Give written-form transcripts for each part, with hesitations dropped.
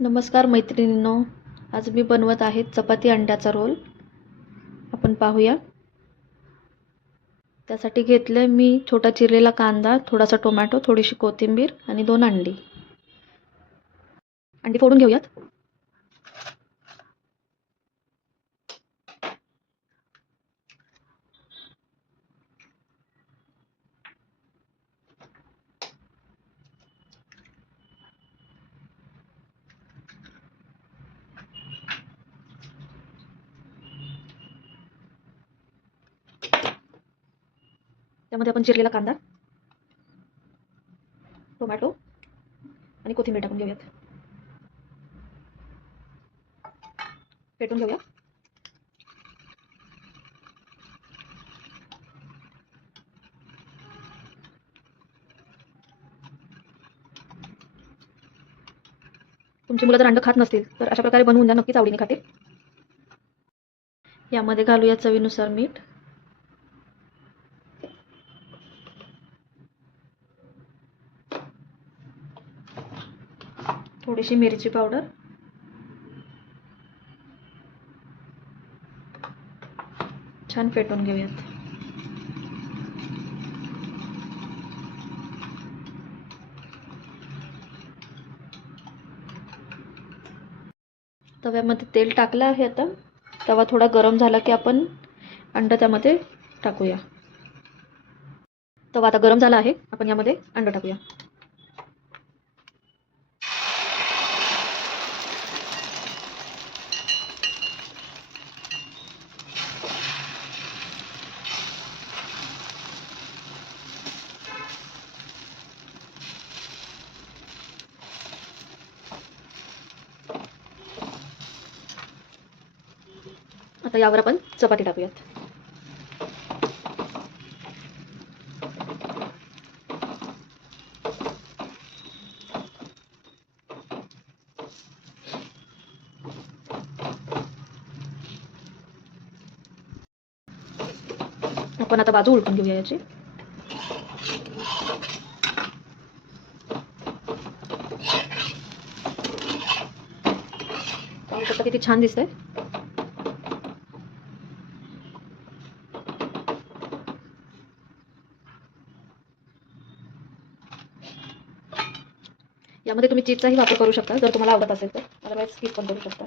नमस्कार मैत्रिणींनो, आज मी बनवत आहे चपाती अंड्याचा रोल. आपण पाहूया. त्यासाठी घेतले मी छोटा चिरलेला कांदा, थोडासा टोमॅटो, थोडीशी कोथिंबीर आणि 2 अंडी. अंडी फोडून घेऊयात. त्यामध्ये आपण चिरलेला कांदा, टोमॅटो आणि कोथिंबीर टाकून घेऊयात. फेटून घेऊया. तुमची मुलं जर अंड खात नसतील तर अशा प्रकारे बनवून द्या, नक्कीच आवडीने खातील. यामध्ये घालूया चवीनुसार मीठ, थोडीशी मिरची पावडर, छान फेटून घेऊयात. तव्यामध्ये तेल टाकलं आहे. आता तवा थोडा गरम झाला की आपण अंड त्यामध्ये टाकूया. तवा आता गरम झाला आहे. आपण यामध्ये अंड टाकूया. आता यावर आपण चपाती टाकूयात. आपण आता बाजू उलटून घेऊया याची. पाहू शकता किती छान दिसतंय. यामध्ये तुम्ही चीजचाही वापर करू शकता जर तुम्हाला आवडत असेल तर, अदरवाईज स्किप पण करू शकता.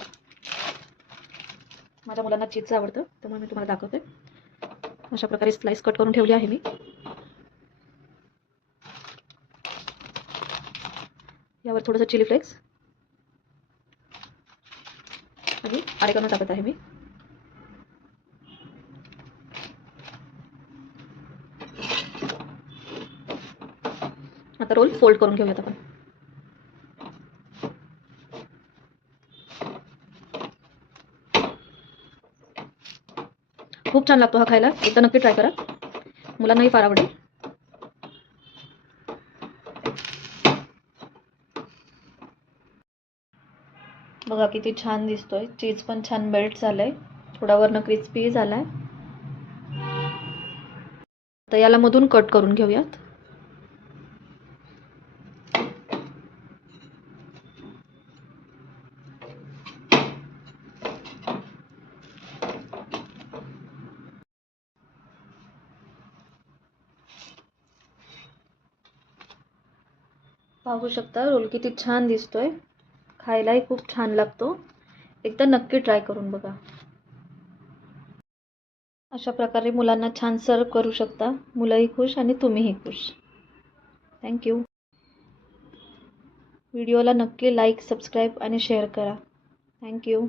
माझ्या मुलांना चीज आवडतं त्यामुळे मी तुम्हाला दाखवते. अशा प्रकारे स्लाइस कट करून ठेवली आहे मी. यावर थोडंसं चिली फ्लेक्स आणि ऑरिगॅनो टाकत आहे मी. आता रोल फोल्ड करून घेऊयात आपण. खूप छान लागतो हा खायला. एकदा नक्की ट्राय करा. मुलांनाही फार आवडेल. बघा किती छान दिसतोय. चीज पण छान मेल्ट झालंय. थोडा वरनं क्रिस्पी झालाय. आता याला मधून कट करून घेऊयात. पाहू शकता रोल किती छान दिसतोय. खायलाही खूप छान लागतो. एकदा नक्की ट्राय करून बघा. अशा प्रकारे मुलांना छान सर्व करू शकता. मुलंही खुश आणि तुम्हीही खुश. थँक्यू. व्हिडिओला नक्की लाईक, सबस्क्राईब आणि शेअर करा. थँक्यू.